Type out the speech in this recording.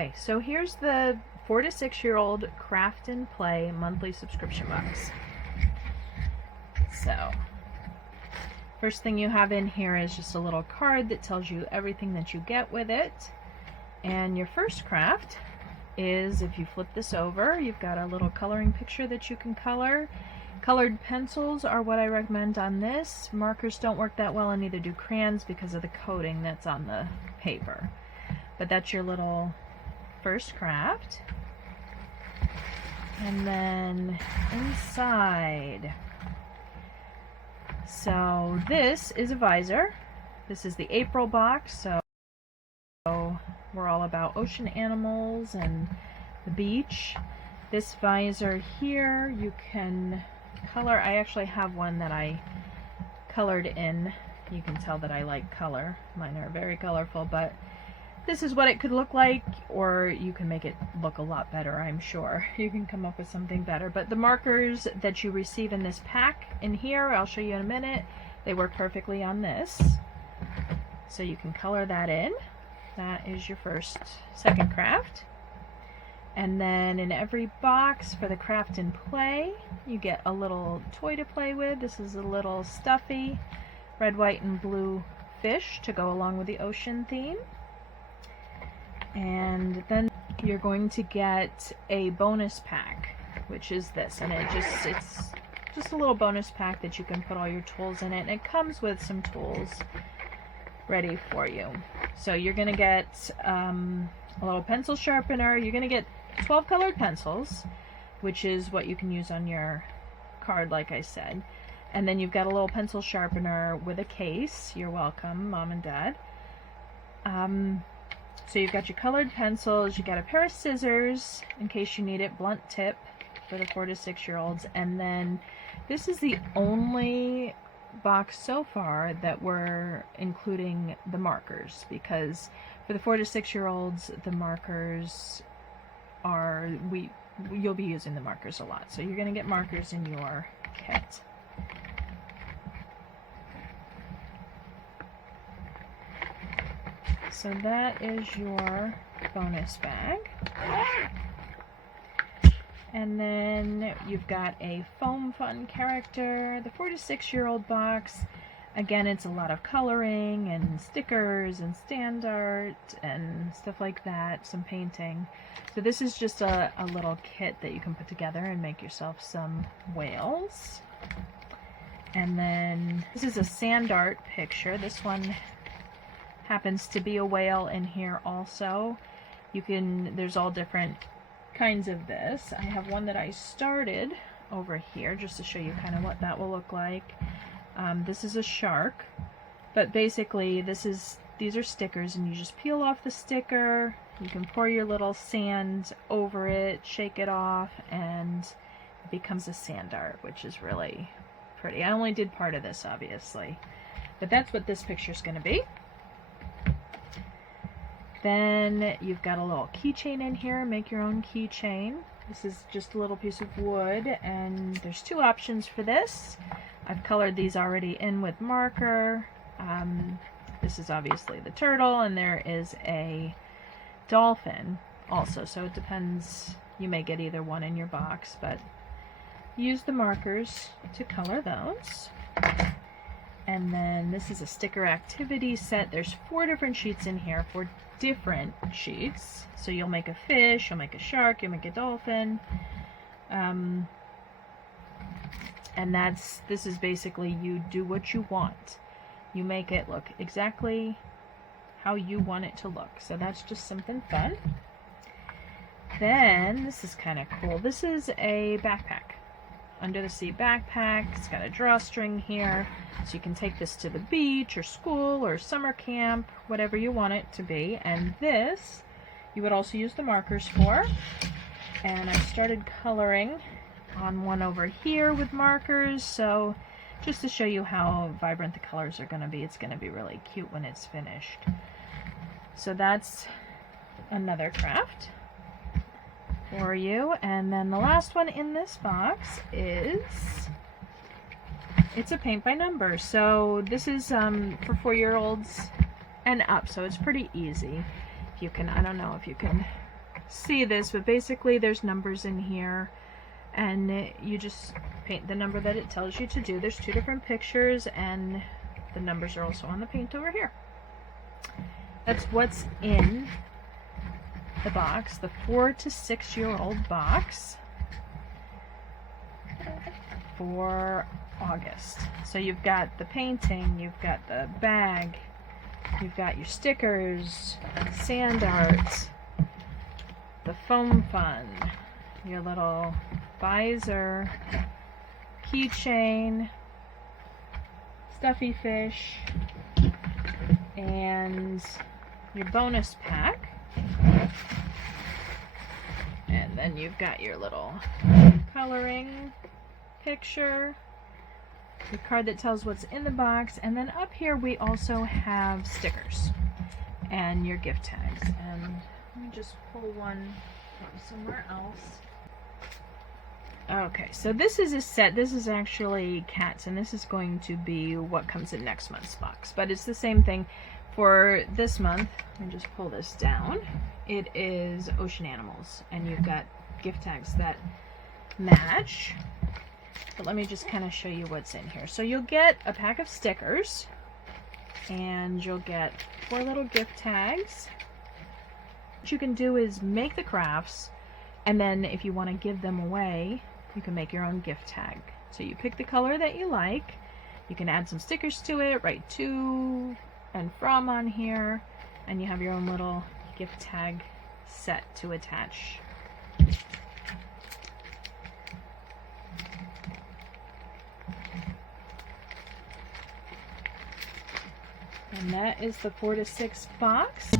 Okay, so here's the 4 to 6 year old Craft and Play monthly subscription box. So, first thing you have in here is just a little card that tells you everything that you get with it. And your first craft is, if you flip this over, you've got a little coloring picture that you can color. Colored pencils are what I recommend on this. Markers don't work that well, and neither do crayons because of the coating that's on the paper. But that's your little first craft. And then inside, so this is a visor. This is the April box, so we're all about ocean animals and the beach. This visor here, you can color. I actually have one that I colored in. You can tell that I like color. Mine are very colorful, but this is what it could look like, or you can make it look a lot better, I'm sure. You can come up with something better. But the markers that you receive in this pack in here, I'll show you in a minute, they work perfectly on this. So you can color that in. That is your second craft. And then in every box for the Craft and Play, you get a little toy to play with. This is a little stuffy red, white, and blue fish to go along with the ocean theme. And then you're going to get a bonus pack, which is this, and it's just a little bonus pack that you can put all your tools in it, and it comes with some tools ready for you. So you're going to get a little pencil sharpener. You're going to get 12 colored pencils, which is what you can use on your card, like I said. And then you've got a little pencil sharpener with a case. You're welcome, Mom and Dad. So you've got your colored pencils, you got a pair of scissors in case you need it, blunt tip for the 4 to 6 year olds, and then this is the only box so far that we're including the markers, because for the 4 to 6 year olds the markers are, you'll be using the markers a lot, so you're going to get markers in your kit. So that is your bonus bag. And then you've got a foam fun character. The 4 to 6 year old box, again, it's a lot of coloring and stickers and stand art and stuff like that, some painting. So this is just a little kit that you can put together and make yourself some whales. And then this is a sand art picture. This one happens to be a whale in here also. There's all different kinds of this. I have one that I started over here just to show you kind of what that will look like. This is a shark, but basically these are stickers, and you just peel off the sticker, you can pour your little sand over it, shake it off, and it becomes a sand art, which is really pretty. I only did part of this, obviously, but that's what this picture is going to be. Then you've got a little keychain in here. Make your own keychain. This is just a little piece of wood, and there's 2 options for this. I've colored these already in with marker. This is obviously the turtle, and there is a dolphin also, so it depends. You may get either one in your box, but use the markers to color those. And then this is a sticker activity set. There's 4 different sheets in here, 4 different sheets. So you'll make a fish, you'll make a shark, you'll make a dolphin. And this is basically, you do what you want. You make it look exactly how you want it to look. So that's just something fun. Then this is kind of cool. This is a backpack. Under the sea backpack. It's got a drawstring here, so you can take this to the beach or school or summer camp, whatever you want it to be. And this you would also use the markers for. And I started coloring on one over here with markers, so just to show you how vibrant the colors are going to be. It's going to be really cute when it's finished. So that's another craft for you. And then the last one in this box is, it's a paint by number. So this is for 4 year olds and up, so it's pretty easy. If you can, I don't know if you can see this, but basically there's numbers in here, and you just paint the number that it tells you to do. There's 2 different pictures, and the numbers are also on the paint over here. That's what's in the box, the 4 to 6 year old box for August. So you've got the painting, you've got the bag, you've got your stickers, sand art, the foam fun, your little visor, keychain, stuffy fish, and your bonus pack. And then you've got your little coloring picture, the card that tells what's in the box, and then up here we also have stickers and your gift tags. And let me just pull one from somewhere else. Okay, so this is a set. This is actually cats, and this is going to be what comes in next month's box, but it's the same thing for this month. Let me just pull this down. It is ocean animals, and you've got gift tags that match. But let me just kind of show you what's in here. So you'll get a pack of stickers, and you'll get 4 little gift tags. What you can do is make the crafts, and then if you want to give them away, you can make your own gift tag. So you pick the color that you like, you can add some stickers to it, write to and from on here, and you have your own little gift tag set to attach. And that is the 4 to 6 box.